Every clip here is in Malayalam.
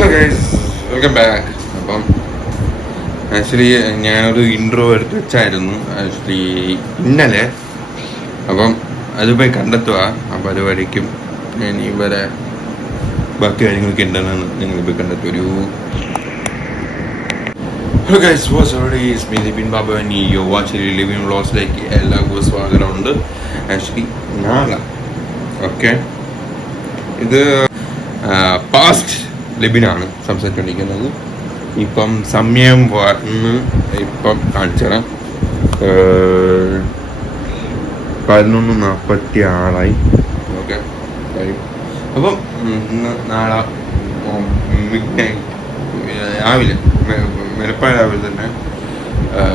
Hello guys, welcome back. അപ്പം ആക്ച്വലി ഞാനൊരു ഇൻട്രോ എടുത്ത് വെച്ചായിരുന്നു ഇന്നലെ. അപ്പം അത് പോയി കണ്ടെത്തുക. ആ പരിപാടിക്കും ഞാൻ ഇവരെ ബാക്കി കാര്യങ്ങളൊക്കെ എന്താണെന്ന് നിങ്ങളിപ്പോൾ കണ്ടെത്തൊരു. Hello guys, what's every is me Dipin Babu and you watching living വ്ളോഗ്സിലേക്ക് എല്ലാവർക്കും സ്വാഗതമുണ്ട്. ആക്ച്വലി നാളെ ഇത് പാസ്റ്റ് ലിബിനാണ് സംസാരിച്ചുകൊണ്ടിരിക്കുന്നത്. ഇപ്പം സമയം വന്ന് ഇപ്പം കാണിച്ചുതരാം. 11:46 ഓക്കെ. അപ്പം നാളെ മിഡ് നൈറ്റ് രാവിലെ വെളുപ്പാൻ രാവിലെ തന്നെ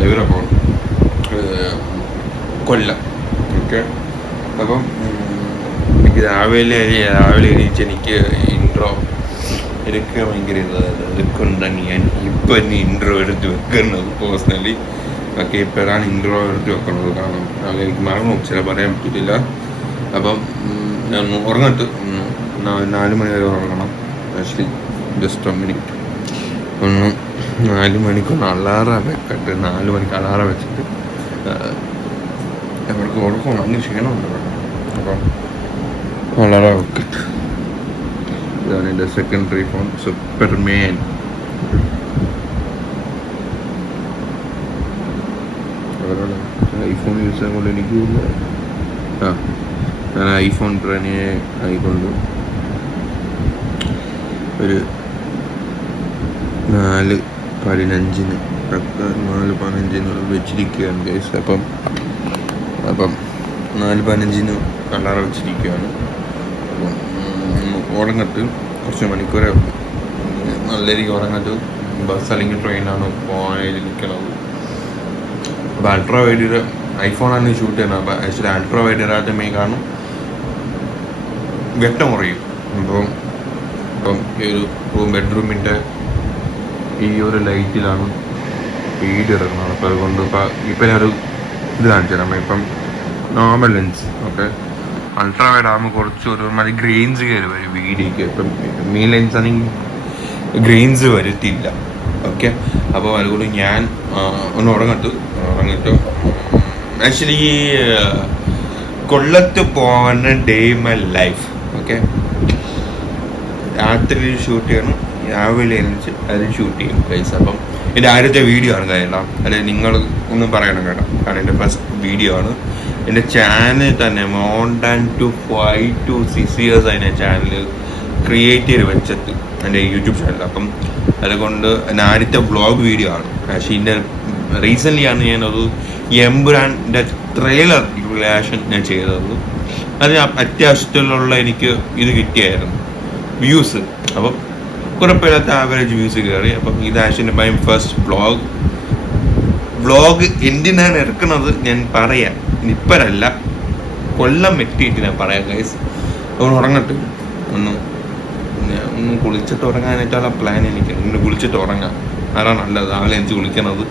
ഇവരെ പോകണം, കൊല്ലം. ഓക്കെ. അപ്പം എനിക്ക് രാവിലെ എണീച്ച് എനിക്ക് ഇൻട്രോ എടുക്കുക ഭയങ്കര അതുകൊണ്ടാണ് ഞാൻ ഇപ്പം എന്നെ ഇൻട്രോ എടുത്ത് വെക്കുന്നത് പേഴ്സണലി. ഓക്കെ, ഇപ്പോഴാണ് ഇൻട്രോ എടുത്ത് വെക്കുന്നത്. കാരണം എനിക്ക് മറന്നു, ചില പറയാൻ പറ്റില്ല. അപ്പം ഞാൻ ഉറങ്ങട്ട് 4 മണി വരെ ഉറങ്ങണം. ആക്ച്വലി ജസ്റ്റ് 1 മിനിറ്റ് 4 മണിക്കൊന്ന് അലാറം വെക്കട്ടെ. 4 മണിക്ക് അലാറം വെച്ചിട്ട് അവർക്ക് ഉറക്കം അങ്ങനെ ക്ഷീണമുണ്ട്. അപ്പം അലാറം വെക്കട്ടെ. ഇതാണ് എൻ്റെ secondary phone, Superman. IPhone use ചെയ്യാൻ കൊണ്ട് എനിക്ക് ഞാൻ ഐഫോൺ പ്രണയ ആയിക്കൊണ്ട് ഒരു 4:15 വെച്ചിരിക്കുകയാണ് ഗൈസ്. അപ്പം 4:15 അലാറം വെച്ചിരിക്കുകയാണ്. അപ്പം ഉറങ്ങട്ട് കുറച്ച് മണിക്കൂറേ ഉള്ളൂ. നല്ല രീതിക്ക് ഉറങ്ങട്ട് ബസ് അല്ലെങ്കിൽ ട്രെയിനാണ് പോയിരിക്കണത്. അപ്പോൾ അൾട്രാ വൈഡ് ഐഫോണാണ് ഷൂട്ട് ചെയ്യുന്നത്. അപ്പോൾ ആക്ച്വലി അൾട്രാ വൈഡ് മെയിൻ കാരണം വെട്ടം കുറയും. ഇപ്പം ഈ ഒരു ബെഡ്റൂമിൻ്റെ ഈ ഒരു ലൈറ്റിലാണ് വീഡിയോ എടുക്കുന്നത്. അപ്പോൾ അതുകൊണ്ട് ഇപ്പം ഞാനൊരു ഇത് കാണിച്ചു തരാം. ഇപ്പം normal lens, okay. Ultra wide ആകുമ്പോൾ കുറച്ച് ഒരുമാതിരി ഗ്രെയിൻസ് കയറി വരും വീഡിയോക്ക്. ഇപ്പം മീൻ ലെൻസ് ആണെങ്കിൽ ഗ്രെയിൻസ് വരുത്തില്ല. ഓക്കെ. അപ്പോൾ അതുകൊണ്ട് ഞാൻ ഒന്ന് ഉറങ്ങട്ടു. ആക്ച്വലി കൊല്ലത്ത് പോകുന്ന ഡേ മൈ ലൈഫ്. ഓക്കെ. രാത്രി ഷൂട്ട് ചെയ്യണം, രാവിലെ എണീച്ച് അത് ഷൂട്ട് ചെയ്യും ഗൈസ്. അപ്പം എൻ്റെ ആദ്യത്തെ വീഡിയോ ആണ് കേട്ടോ. അല്ലെങ്കിൽ നിങ്ങൾ ഒന്നും പറയണം കേട്ടോ, കാരണം എൻ്റെ ഫസ്റ്റ് വീഡിയോ ആണ്. എൻ്റെ ചാനൽ തന്നെ മോർ ദാൻ 5 to 6 years ആയി ഞാൻ ചാനൽ ക്രിയേറ്റ് ചെയ്ത് വെച്ചത്, എൻ്റെ യൂട്യൂബ് ചാനൽ. അപ്പം അതുകൊണ്ട് എൻ്റെ ആദ്യത്തെ വ്ളോഗ് വീഡിയോ ആണ്. പക്ഷേ ഇതിൻ്റെ റീസെൻ്റ്ലിയാണ് ഞാനൊരു എമ്പുരാൻ്റെ ട്രെയിലർ റിയാക്ഷൻ ഞാൻ ചെയ്തത്. അത് അത്യാവശ്യത്തിലുള്ള എനിക്ക് ഇത് കിട്ടിയായിരുന്നു വ്യൂസ്. അപ്പം കുഴപ്പമില്ലാത്ത ആവറേജ് വ്യൂസ് കയറി. അപ്പം ഇത് ആക്ച്വലി ഫസ്റ്റ് വ്ളോഗ് എന്തിനാണ് എടുക്കുന്നത് ഞാൻ പറയാം. ഇപ്പോഴല്ല, കൊല്ലം എത്തിയിട്ട് ഞാൻ പറയാം ഗൈസ്. ഒന്ന് ഉറങ്ങട്ട്, ഒന്ന് കുളിച്ചിട്ട് ഉറങ്ങാനായിട്ടുള്ള പ്ലാൻ എനിക്ക്. ഒന്ന് കുളിച്ചിട്ട് ഉറങ്ങാം, അതാണ് നല്ലത്. രാവിലെ എനിക്ക് കുളിക്കണത്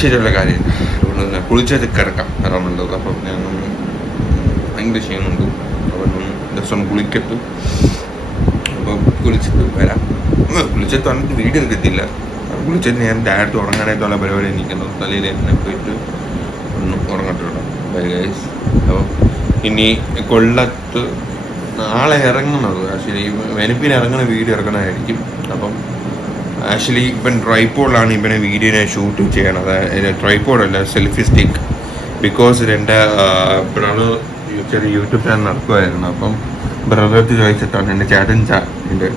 ശരിയുള്ള കാര്യമില്ല. അതുകൊണ്ട് ഞാൻ കുളിച്ചിട്ട് കിടക്കാം, അതാണ് നല്ലത്. അപ്പം ഞാൻ ഭയങ്കര ക്ഷീണമുണ്ട്. അപ്പം ജസ്റ്റ് ഒന്ന് കുളിക്കട്ട്. അപ്പം കുളിച്ചിട്ട് വരാം. കുളിച്ചിട്ട് വന്നിട്ട് വീഡിയോ എടുക്കത്തില്ല. കുളിച്ചിട്ട് ഞാൻ ഡയറക്റ്റ് ഉറങ്ങാനായിട്ടുള്ള പരിപാടി എനിക്കുന്നത്. തലയിൽ എന്നെ പോയിട്ട് ഒന്ന് ഉറങ്ങട്ടോ ഗൈസ്. അപ്പം ഇനി കൊല്ലത്ത് നാളെ ഇറങ്ങുന്നത് ആക്ച്വലി വെനുപ്പിന് ഇറങ്ങുന്ന വീഡിയോ ഇറങ്ങണമായിരിക്കും. അപ്പം ആക്ച്വലി ഇപ്പം ട്രൈപോഡിലാണ് ഇവനെ വീഡിയോനെ ഷൂട്ട് ചെയ്യണത്. ട്രൈപോഡല്ല, സെൽഫി സ്റ്റിക്ക്. ബിക്കോസ് എൻ്റെ ബ്രദർ ചെറിയ യൂട്യൂബ് ചാനൽ നടക്കുമായിരുന്നു. അപ്പം ബ്രദർക്ക് ചോദിച്ചിട്ടാണ് എൻ്റെ ചേട്ടൻ എൻ്റെ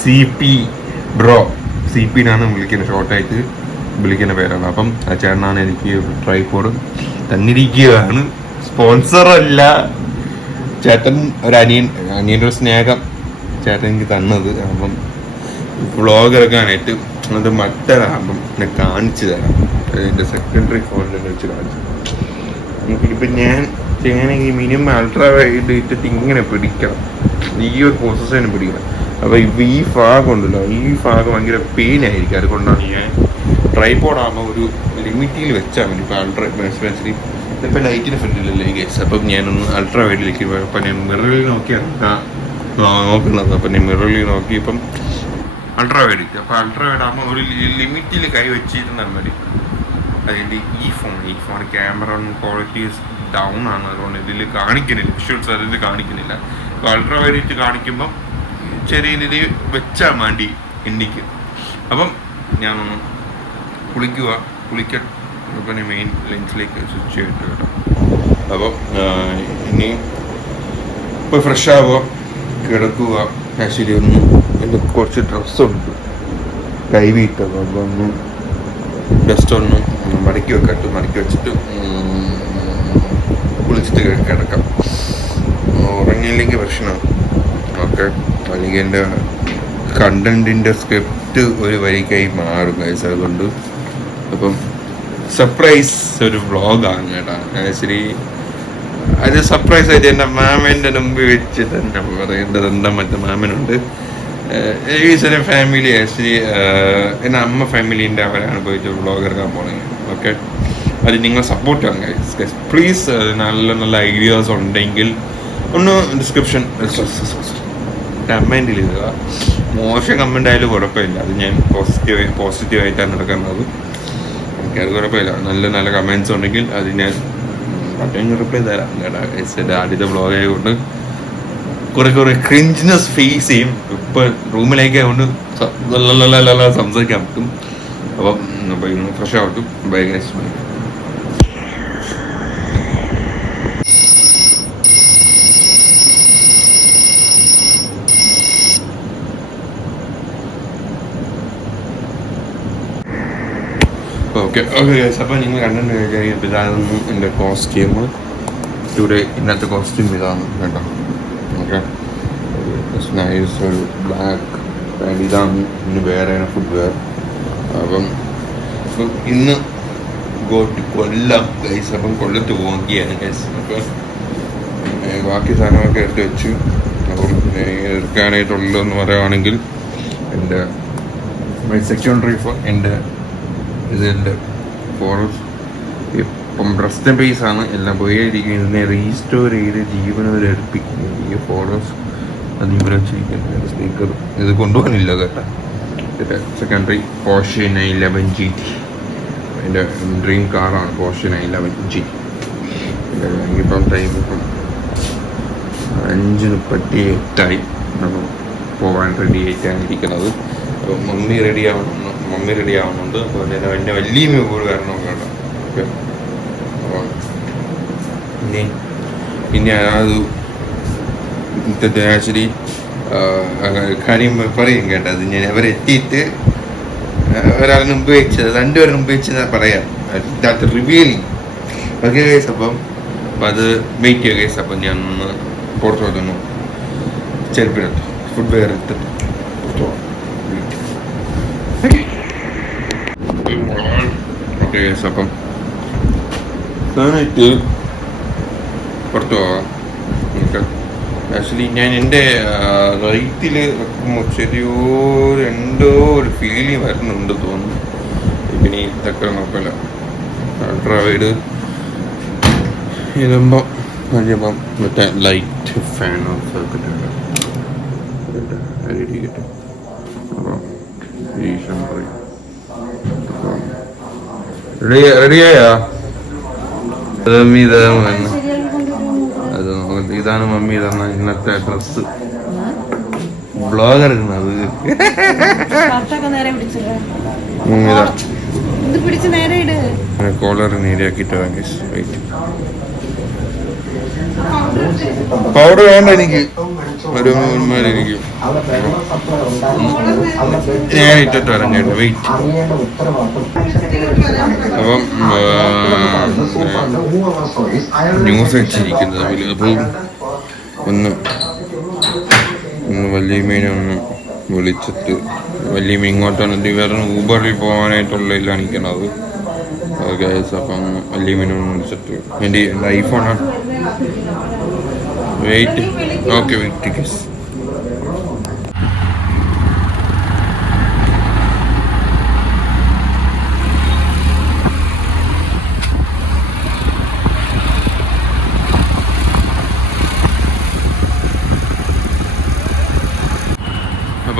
CP ബ്രോ, CP നാണ് വിളിക്കുന്നത്, ഷോർട്ടായിട്ട് വിളിക്കുന്ന പേരാണ്. അപ്പം ആ ചേട്ടനാണ് എനിക്ക് ട്രൈപോഡ് തന്നിരിക്കുകയാണ്. സ്പോൺസറല്ല, ചേട്ടൻ ഒരു അനിയൻ്റെ ഒരു സ്നേഹം ചേട്ടൻ എനിക്ക് തന്നത്. അപ്പം വ്ളോഗ് എടുക്കാനായിട്ട് അത് മറ്റൊരാകുമ്പം എന്നെ കാണിച്ചു തരാം. എൻ്റെ സെക്കൻഡറി ഫോണിൽ വെച്ച് കാണിച്ചു. നമുക്കിപ്പം ഞാൻ ചെയ്യണമെങ്കിൽ മിനിമം അൾട്രാ വൈഡ് ഇട്ടിട്ട് ഇങ്ങനെ പിടിക്കണം, ഈ ഒരു പ്രോസസ്സിന് പിടിക്കണം. അപ്പോൾ ഈ ഭാഗം ഉണ്ടല്ലോ, ഈ ഭാഗം ഭയങ്കര പെയിൻ ആയിരിക്കും. അതുകൊണ്ടാണ് ഞാൻ ട്രൈപോഡാകുമ്പോൾ ഒരു ലിമിറ്റിൽ വെച്ചാൽ മതി. ഇപ്പോൾ അൾട്രാ എസ്പെഷ്യലി ഇതിപ്പോൾ ലൈറ്റിന് ഫ്രണ്ടിലല്ലേ ഗൈസ്. അപ്പം ഞാനൊന്ന് അൾട്രാ വൈഡിലേക്ക് പോയി. അപ്പം ഞാൻ മിററിൽ നോക്കിയാണ് നോക്കുന്നത്. അപ്പം ഞാൻ മിററിൽ നോക്കി ഇപ്പം അൾട്രാ വൈഡ് ഇട്ടു. അപ്പോൾ അൾട്രാ വൈഡ് ആകുമ്പോൾ ഒരു ലിമിറ്റിൽ കൈ വെച്ചിരുന്നാൽ മതി. അതിൻ്റെ ഈ ഫോൺ ക്യാമറ ക്വാളിറ്റീസ് ഡൗൺ ആണ്, അതുകൊണ്ട് ഇതിൽ കാണിക്കുന്നില്ല, വിഷ്വൽസ് അതിൽ കാണിക്കുന്നില്ല. അപ്പോൾ അൾട്രാ വൈഡ് ഇട്ട് കാണിക്കുമ്പം ചെറിയ രീതിയിൽ വെച്ചാൽ മതി എനിക്ക്. അപ്പം ഞാനൊന്ന് കുളിക്കട്ടെ, മെയിൻ ലെൻസിലേക്ക് സ്വിച്ച് ചെയ്തിട്ട് കേട്ടോ. അപ്പം ഇനി ഇപ്പോൾ ഫ്രഷ് ആവുക, കിടക്കുക. ആക്ച്വലി ഒന്ന് എൻ്റെ കുറച്ച് ഡ്രസ്സുണ്ട് കൈവിട്ടത്, അപ്പോൾ ഒന്ന് ജസ്റ്റ് ഒന്ന് മടക്കി വെച്ചിട്ട് കുളിച്ചിട്ട് കിടക്കാം. ഉറങ്ങിയില്ലെങ്കിൽ പ്രശ്നമാണ്. ഓക്കെ, അല്ലെങ്കിൽ എൻ്റെ കണ്ടൻറ്റിൻ്റെ സ്ക്രിപ്റ്റ് ഒരു വരിക്കായി മാറും ഗൈസ്. അതുകൊണ്ട് അപ്പം സർപ്രൈസ് ഒരു വ്ളോഗാണ് കേട്ടോ. ആക്ച്വലി അത് സർപ്രൈസ് ആയിട്ട് എൻ്റെ മാമൻ്റെ മുമ്പിൽ വെച്ച് തന്നെ പറയേണ്ടത്. എന്താ മറ്റേ മാമനുണ്ട് ഈശ്വര ഫാമിലി. ആക്ച്വലി എൻ്റെ അമ്മ ഫാമിലീൻ്റെ അവരാണ് പോയിട്ട് വ്ളോഗ് എടുക്കാൻ പോകുന്നത്. ഓക്കെ, അത് നിങ്ങൾ സപ്പോർട്ട് ചെയ്യാം ഗൈസ് പ്ലീസ്. നല്ല ഐഡിയാസ് ഉണ്ടെങ്കിൽ ഒന്ന് ഡിസ്ക്രിപ്ഷൻ കമൻറ്റിൽ ഇടുക. മോശം കമൻ്റ് ആയാലും കുഴപ്പമില്ല, അത് ഞാൻ പോസിറ്റീവായിട്ടാണ് എടുക്കുന്നത്. എനിക്കത് കുഴപ്പമില്ല. നല്ല കമൻറ്റ്സ് ഉണ്ടെങ്കിൽ അത് ഞാൻ റിപ്ലൈ തരാം കേട്ടോ. എൻ്റെ ആദ്യത്തെ വ്ളോഗ് ആയതുകൊണ്ട് കുറെ ക്രിഞ്ച്നെസ് ഫേസ് ചെയ്യും. ഇപ്പം റൂമിലേക്ക് ആയതുകൊണ്ട് സംസാരിക്കാൻ പറ്റും. അപ്പം ഫ്രഷ് ആവട്ടും. Bye guys. ഓക്കെ ഗൈസ്, അപ്പോൾ നിങ്ങൾ കണ്ടിട്ട് കഴിയുമ്പോൾ ഇതായിരുന്നു എൻ്റെ കോസ്റ്റ്യൂം. ഇവിടെ ഇന്നത്തെ കോസ്റ്റ്യൂം ഇതാണ് കേട്ടോ. ഓക്കെ, നൈസ് ഒരു ബ്ലാക്ക് പാൻറ്. ഇതാണ് ഇന്ന് വേറെയാണ് ഫുഡ് വെയർ. അപ്പം ഇന്ന് കൊല്ലം ഗൈസ്. അപ്പം കൊല്ലത്ത് പോവുകയാണ് ഗൈസ്. അപ്പം ബാക്കി സാധനങ്ങളൊക്കെ എടുത്ത് വെച്ച്. അപ്പം എടുക്കാനായിട്ടുള്ളതെന്ന് പറയുകയാണെങ്കിൽ എൻ്റെ സെക്കൻഡറി ഫോൺ, എൻ്റെ ഇതിൻ്റെ ഫോട്ടോസ് ഇപ്പം ബ്രസ്റ്റ് ബേസാണ് എല്ലാം പോയിരിക്കുന്നത്. ഇതിനെ റീസ്റ്റോർ ചെയ്ത് ജീവനവരെ എടുപ്പിക്കുന്നത് ഈ ഫോട്ടോസ്. അത് ഇവിടെ വെച്ചിരിക്കുന്നത് സ്പീക്കർ ഇത് കൊണ്ടുപോകാനില്ല കേട്ടോ. ഇതിൻ്റെ സെക്കൻഡറി പോർഷെ 911 GT, എൻ്റെ ഡ്രീം കാറാണ് പോർഷെ 911 GT. ഇപ്പം ടൈം ഇപ്പം 5:38 നമ്മൾ പോകാൻ റെഡി ആയിട്ടാണ് ഇരിക്കുന്നത്. അപ്പോൾ മമ്മി റെഡി ആവുന്നുണ്ട്. അപ്പോൾ എൻ്റെ വലിയ പോലും കാരണം കേട്ടോ. ഓക്കെ, അപ്പോൾ ഇനി അത് ആക്ച്വലി കാര്യം പറയും കേട്ടോ. അത് ഞാൻ അവരെത്തിയിട്ട് ഒരാളിന് മുമ്പ് വെച്ചത്, രണ്ടുപേരും മുമ്പ് വെച്ചെന്നാ പറയാം. That revealing. ഓക്കെ ഗൈസ്, അപ്പം അത് വെയിറ്റ് ചെയ്യുക ഗൈസ്. അപ്പം ഞാൻ ഒന്ന് പുറത്തു വന്നു ചെരുപ്പിനെടുത്തു, ഫുഡ് വെയർ എടുത്തിട്ട് പുറത്തു പോകാം. ഓക്കെ ഗൈസ്, അപ്പം ഞാനായിട്ട് പുറത്തു പോകാം. ആക്ച്വലി ഞാൻ എൻ്റെ റൈറ്റിൽ എന്തോ ഒരു ഫീലിംഗ് വരുന്നുണ്ട് തോന്നുന്നു. പിന്നെ ഇതൊക്കെ നോക്കില്ല. അൾട്രാ വൈഡ് ഇടുമ്പം കഴിയുമ്പം മറ്റേ ലൈറ്റ് ഫാൻ സർക്യൂട്ട് LED കിട്ടും. അപ്പം റെഡിയായാ? ഇതാണ് മമ്മി തന്ന ഇന്നത്തെ ഡ്രസ്. ബ്ലോഗർ ഇടുന്നത് കോളർ നേരെയാക്കിട്ട് പൗഡർ വേണ്ട എനിക്ക്. ഒരു എനിക്ക് ഞാൻ ഇട്ടിട്ട് വരാം ചേട്ടാ. വെയിറ്റ്. അപ്പം ന്യൂസ് വെച്ചിരിക്കുന്നത് തമ്മിൽ. അപ്പം ഒന്ന് വല്യമ്മേനെ ഒന്ന് വിളിച്ചിട്ട് വല്യമ്മ ഇങ്ങോട്ടാണ് വേറെ ഊബറിൽ പോകാനായിട്ടുള്ള ഇതിലാണ് നിൽക്കുന്നത്. ഗ്യാസ്. അപ്പം വല്യമ്മേനെ ഒന്ന് വിളിച്ചിട്ട് എൻ്റെ ഐഫോണാണ്. വെയിറ്റ്. Okay, wait guys.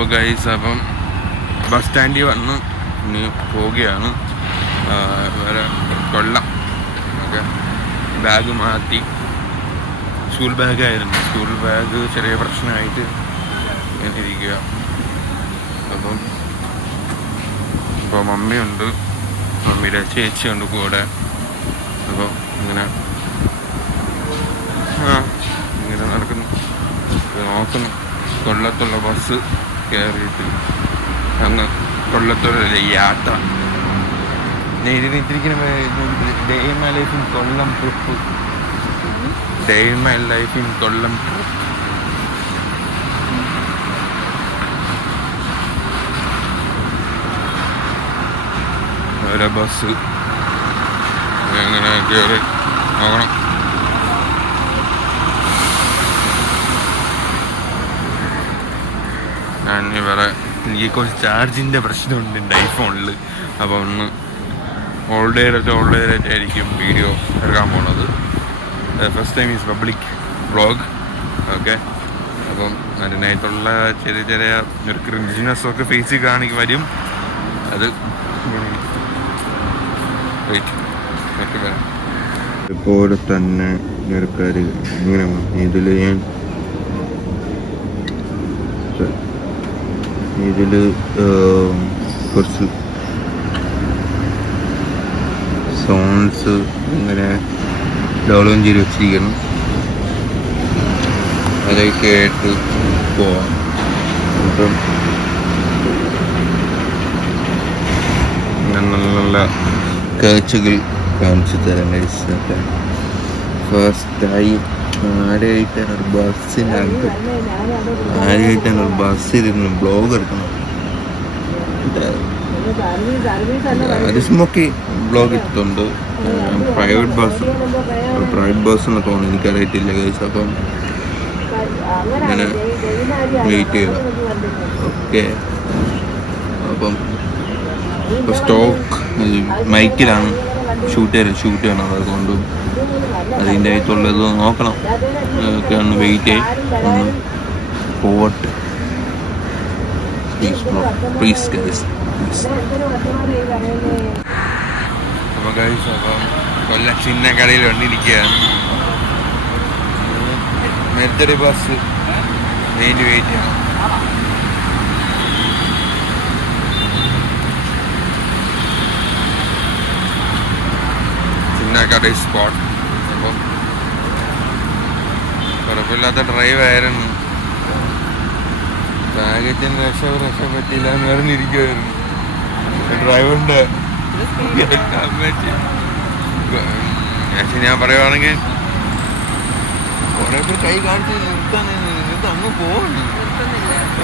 അപ്പോൾ ഗൈസ് അപ്പം ബസ് സ്റ്റാൻഡിൽ വന്ന് ഇനി പോവുകയാണ്. വേറെ കൊള്ളാം. ഓക്കെ, ബാഗ് മാറ്റി. സ്കൂൾ ബാഗായിരുന്നു. സ്കൂൾ ബാഗ് ചെറിയ പ്രശ്നമായിട്ട് ഇങ്ങനെ ഇരിക്കുക. അപ്പം ഇപ്പോൾ മമ്മിയുണ്ട്, മമ്മിയുടെ ചേച്ചിയുണ്ട് കൂടെ. അപ്പോൾ ഇങ്ങനെ ഇങ്ങനെ നടക്കുന്നു, നോക്കുന്നു. കൊല്ലത്തുള്ള ബസ് കയറിയിട്ട് അങ്ങ് കൊല്ലത്തുള്ള യാത്ര. ഇതിരിക്കുന്ന day in my life in Kollam trip. Day in my life in Kollam trip. ഒരു ബസ് എങ്ങനെ കയറി നോക്കണം. ഞാൻ വേറെ എനിക്ക് കുറച്ച് ചാർജിൻ്റെ പ്രശ്നമുണ്ട് എൻ്റെ ഐഫോണിൽ. അപ്പോൾ ഒന്ന് ഓൾ ഡേ ആയിരിക്കും വീഡിയോ എടുക്കാൻ പോണത്. First time is public vlog. Okay, അപ്പം അതിനായിട്ടുള്ള ചെറിയ ചെറിയ ഒരു ക്രിഞ്ചിനെസ്സൊക്കെ ഫേസിൽ കാണിക്ക് വരും. അത് ഇതുപോലെ തന്നെ നിരക്കാർ ഇങ്ങനെ ഇതിൽ കുറച്ച് സോൺസ് ഇങ്ങനെ ഡൗൺലോഡ് ചെയ്ത് വെച്ചിരിക്കണം. അതൊക്കെ ആയിട്ട് പോവാം. അപ്പം ഞാൻ നല്ല നല്ല കാഴ്ചകൾ കാണിച്ചു തരാം. ഫസ്റ്റായി ആദ്യമായിട്ടാണ് ബസ്സിലിരുന്ന് ബ്ലോഗ് എടുക്കണം. അരിസ്മൊക്കെ ബ്ലോഗ് ഇട്ടുണ്ട്. പ്രൈവറ്റ് ബസ് എന്ന് തോന്നുന്നു, എനിക്കറിയത്തില്ല ഗൈസ്. അപ്പം ഇങ്ങനെ വെയിറ്റ് ചെയ്യുക. ഓക്കെ, അപ്പം സ്റ്റോക്ക് മൈക്കിലാണ് ഷൂട്ട് ചെയ്യണം. അതുകൊണ്ട് അതിൻ്റെ അകത്തുള്ളത് നോക്കണം. ഒക്കെ ഒന്ന് വെയിറ്റ് ചെയ്ത് ഒന്ന് പോവട്ടെ. Please guys. അപ്പോൾ ഗൈസ്, അപ്പം കൊല്ലം ചിന്നക്കടയിൽ വന്നിരിക്കുകയാണ്. മെർത്തടി ബസ് വെയിറ്റ് ചെയ്യണം. ചിന്നക്കട സ്പോട്ട്. അപ്പം കുഴപ്പമില്ലാത്ത ഡ്രൈവായിരുന്നു. ബാഗേജിന് രക്ഷപ്പെട്ടില്ല എന്ന് പറഞ്ഞിരിക്കുമായിരുന്നു ഡ്രൈവറിൻ്റെ. ഞാൻ പറയുവാണെങ്കിൽ കുറെ പേർ കൈ കാണിച്ച് നിർത്താൻ അങ്ങ് പോകുന്നു.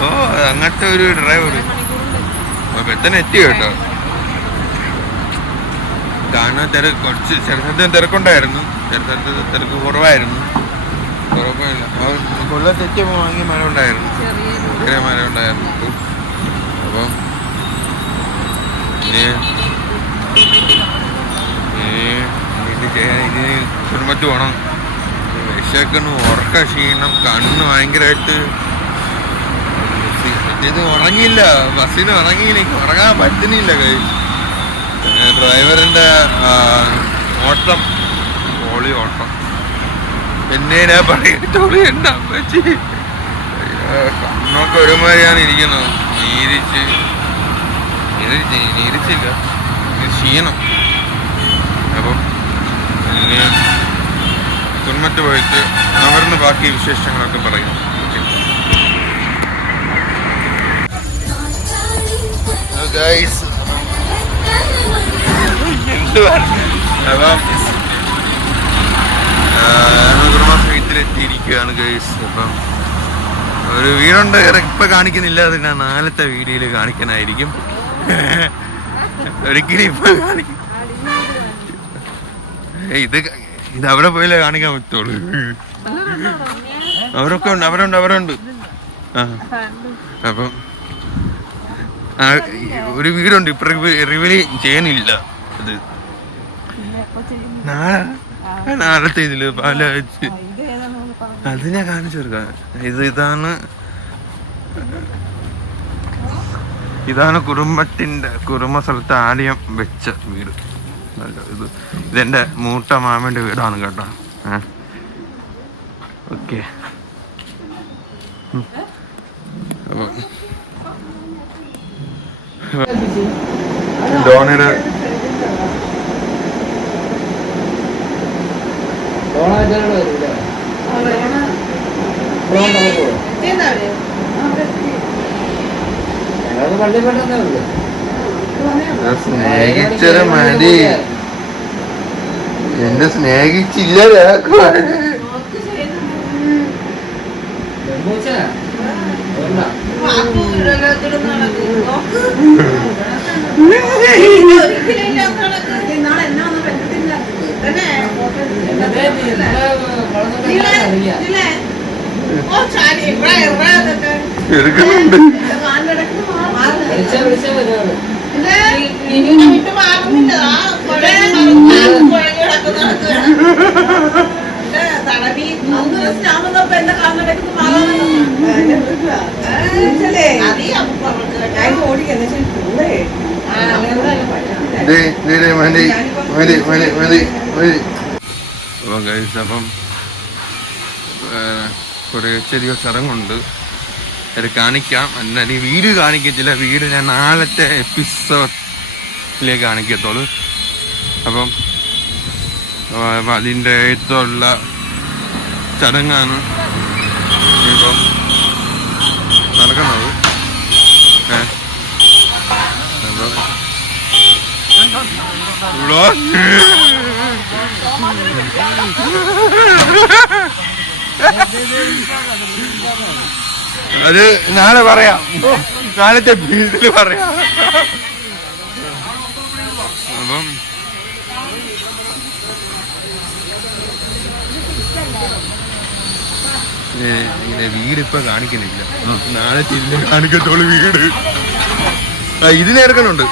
ഓ, അങ്ങനത്തെ ഒരു ഡ്രൈവർ പെട്ടെന്ന് എത്തി കേട്ടോ. കാരണം കുറച്ച് ചില സ്ഥലത്ത് തിരക്കുണ്ടായിരുന്നു, ചില സ്ഥലത്ത് തിരക്ക് കുറവായിരുന്നു. കുഴപ്പമില്ല. കൊല്ലത്തെത്തി വാങ്ങിയ മഴ ഉണ്ടായിരുന്നു, ചെറിയ മഴ ഉണ്ടായിരുന്നു. അപ്പം ഇനി കുടുംബത്ത് പോകണം. വിശക്കുന്നു, ഉറക്ക ക്ഷീണം, കണ്ണ് ഭയങ്കരമായിട്ട്. ഇത് ഉറങ്ങിയില്ല, ബസ്സിന് ഉറങ്ങിയില്ല, എനിക്ക് ഉറങ്ങാൻ പറ്റുന്നില്ല. കയ്യിൽ ഡ്രൈവറിൻ്റെ ഓട്ടം, ഓളി ഓട്ടം. എന്നെ ഞാൻ പറയത്തോളി എൻ്റെ അമ്മച്ചി. കണ്ണൊക്കെ ഒരുമാതിരിയാണ് ഇരിക്കുന്നത്. നീരിച്ചില്ല, ക്ഷീണം. അപ്പം ഇനി കുടുംബത്ത് പോയിട്ട് അവിടുന്ന് ബാക്കി വിശേഷങ്ങളൊക്കെ പറയും. ഗൈസ്, അപ്പം വീട്ടിലെത്തിയിരിക്കുകയാണ് ഗൈസ്. അപ്പം ഒരു വീടുണ്ട്, ഇപ്പം കാണിക്കുന്നില്ല. അത് ഞാൻ നാളത്തെ വീഡിയോയിൽ കാണിക്കാനായിരിക്കും. ഒരിക്കലും ഇപ്പം കാണിക്കും. ഇത് അവിടെ പോയാലേ കാണിക്കാൻ പറ്റുള്ളൂ. അവരുണ്ട്. ആ, അപ്പം ഒരു വീടുണ്ട്, ഇപ്പൊ റിവീൽ ചെയ്യുന്നില്ല. അത് നാളത്തെ ഇതില് പാലാഴ്ച അത് ഞാൻ കാണിച്ചു കൊടുക്കാം. ഇതാണ് ഇതാണ് കുടുംബ സ്ഥലത്ത് ആദ്യം വെച്ച വീട്. ഇതെന്റെ മൂട്ട മാമന്റെ വീടാണ് കേട്ടോ. ഓക്കെ, ഡോണയുടെ സ്നേഹിച്ചത് മതി, എന്നെ സ്നേഹിച്ചില്ല. എടുക്കുന്നുണ്ട്. അപ്പം കുറേ ചെറിയ ചടങ്ങുണ്ട്, അത് കാണിക്കാം. എന്നാൽ ഈ വീട് കാണിക്കത്തില്ല, വീട് ഞാൻ നാളത്തെ എപ്പിസോഡിലേക്ക് കാണിക്കത്തുള്ളൂ. അപ്പം അതിൻ്റെ അടുത്തുള്ള ചടങ്ങാണ് ഇപ്പം നടക്കുന്നത്. അത് നാളെ പറയാം, നാളത്തെ വീട്ടിൽ പറയാം. അപ്പം വീടിപ്പൊ കാണിക്കുന്നില്ല, നാളെ ചില്ല കാണിക്കത്തോളൂ വീട്. ഇതിനെടുക്കണുണ്ട്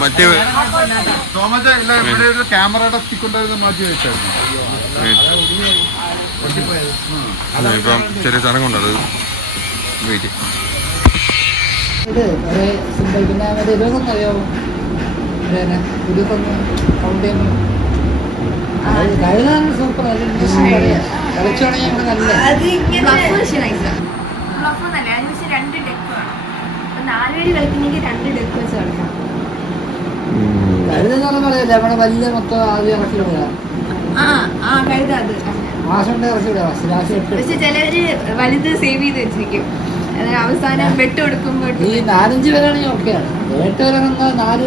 മറ്റേ ക്യാമറയുടെ സ്റ്റിക്ക് മാറ്റി വെച്ചായിരുന്നു. ഇപ്പം ചെറിയ ചടങ്ങുണ്ട്, അത് വെയിറ്റ്. നമ്മുടെ വലിയ മൊത്തം ആദ്യം ഇറക്കി പക്ഷെ ചിലവര് വലുത് സേവ് ചെയ്ത് വെച്ചിരിക്കും, അവസാനം വെട്ട് കൊടുക്കുമ്പോ. ഈ 4-5 പേരാണെങ്കിൽ ഓക്കെയാണ്, 8 പേരെ 4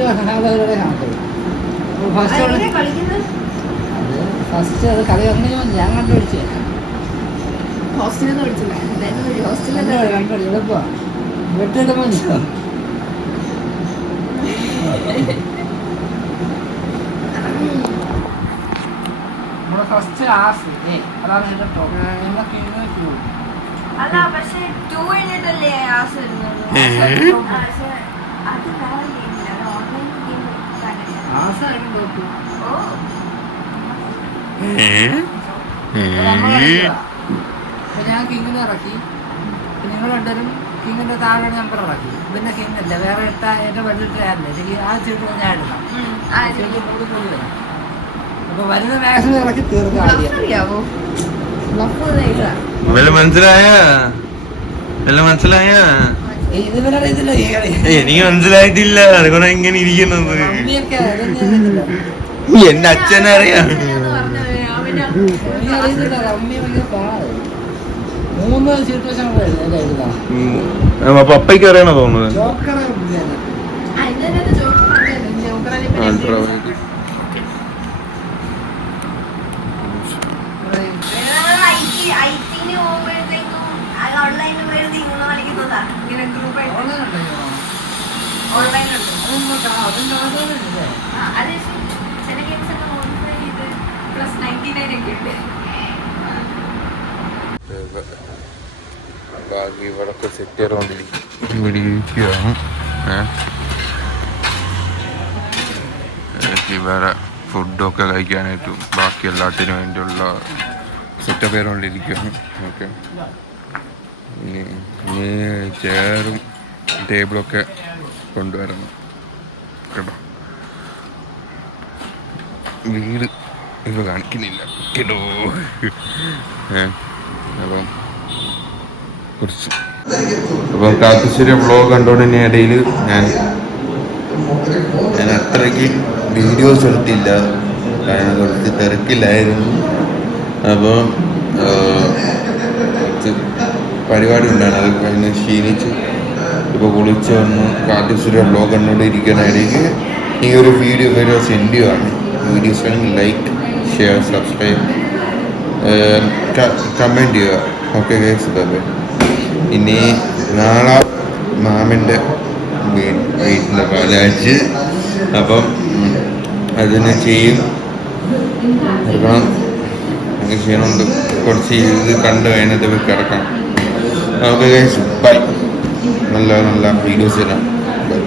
പേരുടെ കാണത്തുള്ളൂ. ഫസ്റ്റ് അത് കളി അങ്ങനെ ഞാൻ കണ്ടുപിടിച്ചു. ഹോസ്റ്റലിൽ നിന്ന് എളുപ്പമാണ് വെട്ടിടുമ്പോ. ഫസ്റ്റ് ആസ് അതാണ് എന്റെ അല്ല, പക്ഷെ 2 കഴിഞ്ഞിട്ടല്ലേ ആസ് വരുന്നത്. ഞാൻ കിങ്ങിനെ ഇറക്കി, നിങ്ങൾ രണ്ടുപേരും കിങ്ങിന്റെ താഴെ നമ്പർ ഇറക്കി. പിന്നെ കിങ് അല്ല, വേറെ എന്റെ വലുതായിരുന്നില്ല, ആ ചീട്ട് ഞാൻ എടുക്കാം. അപ്പൊ വരുന്ന മാക്സിമം ഇറക്കി തീർക്കാം. മനസ്സിലായ ഇതുവരെ ഇതില്ല, എനിക്ക് മനസ്സിലായിട്ടില്ല, അതുകൊണ്ട് ഇങ്ങനെ ഇരിക്കുന്നത്. എന്റെ അച്ഛനറിയാം. 3 സിറ്റുവേഷൻ പപ്പയ്ക്ക് അറിയണോ തോന്നുന്നത്. ബാക്കി ഇവിടൊക്കെ സെറ്റ് ചെയ്തുകൊണ്ടിരിക്കുകയാണ്. വേറെ ഫുഡൊക്കെ കഴിക്കാനായിട്ടും ബാക്കി എല്ലാത്തിനും വേണ്ടിയുള്ള സെറ്റപ്പ് ചെയ്തുകൊണ്ടിരിക്കുകയാണ്. ഓക്കെ, ഇനി ചെയറും ടേബിളൊക്കെ കൊണ്ടുവരണം കേട്ടോ. വീട് ഇവ കാണിക്കുന്നില്ല കേട്ടോ. അപ്പം കുറച്ച് കാത്തുശ്ശേരി വ്ളോഗ് കണ്ടോണ്ടിൻ്റെ ഇടയിൽ ഞാൻ അത്രയ്ക്ക് വീഡിയോസ് എടുത്തില്ല, കാരണം കുറച്ച് തിരക്കില്ലായിരുന്നു. അപ്പോൾ കുറച്ച് പരിപാടി ഉണ്ടായിരുന്നു, അത് കഴിഞ്ഞ് ക്ഷീണിച്ച് ഇപ്പോൾ കുളിച്ച് വന്ന് കാത്തുശ്ശേരി വ്ളോഗ് കണ്ടുകൊണ്ടിരിക്കുന്ന ഇടയ്ക്ക് ഈ ഒരു വീഡിയോ സെൻഡ് ചെയ്യുവാണ്. Videos like, share, subscribe, comment ചെയ്യുക. Okay guys, bye. ഇനി നാളെ മാമൻ്റെ വീട്ടിലെ പാലാഴ്ച, അപ്പം അതിന് ചെയ്യും എടുക്കണം. എനിക്ക് ക്ഷീണമുണ്ട്, കുറച്ച് ഇത് കണ്ട് കഴിഞ്ഞിട്ട് കിടക്കണം. Okay guys, bye. നല്ല നല്ല വീഡിയോസ് ഇടാം. ബൈ.